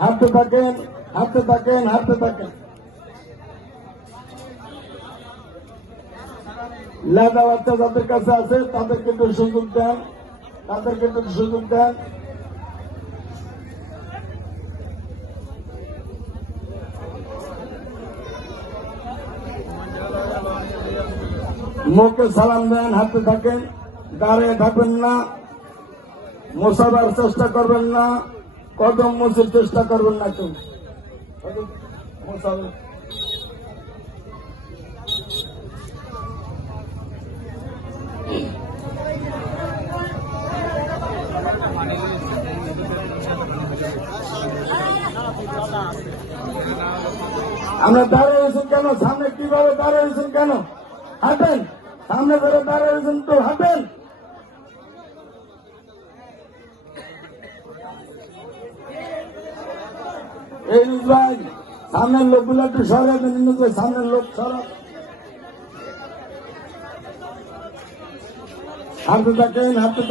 হাঁটতে থাকেন, হাঁটতে থাকেন, হাঁটতে থাকেন। লেদা বাচ্চা যাদের কাছে আছে তাদেরকে একটু সুযোগ দেন, তাদেরকে একটু সুযোগ দেন। মুখে সালাম দেন, হাঁটতে থাকেন, দাঁড়িয়ে থাকবেন না, মোছাবার চেষ্টা করবেন না, কদম মোছার চেষ্টা করবেন না। কেউ মোছাবেন। আমরা দাঁড়িয়ে রয়েছেন কেন? সামনে কিভাবে দাঁড়িয়ে রয়েছেন কেন? হাঁটেন, সামনে ধরে দাঁড়িয়ে রয়েছেন তো হাঁটেন। এই ভাই সামনের লোকগুলো একটু সরাবেন, সামনের লোক সরা। হাঁটতে থাকেন, হাঁটতে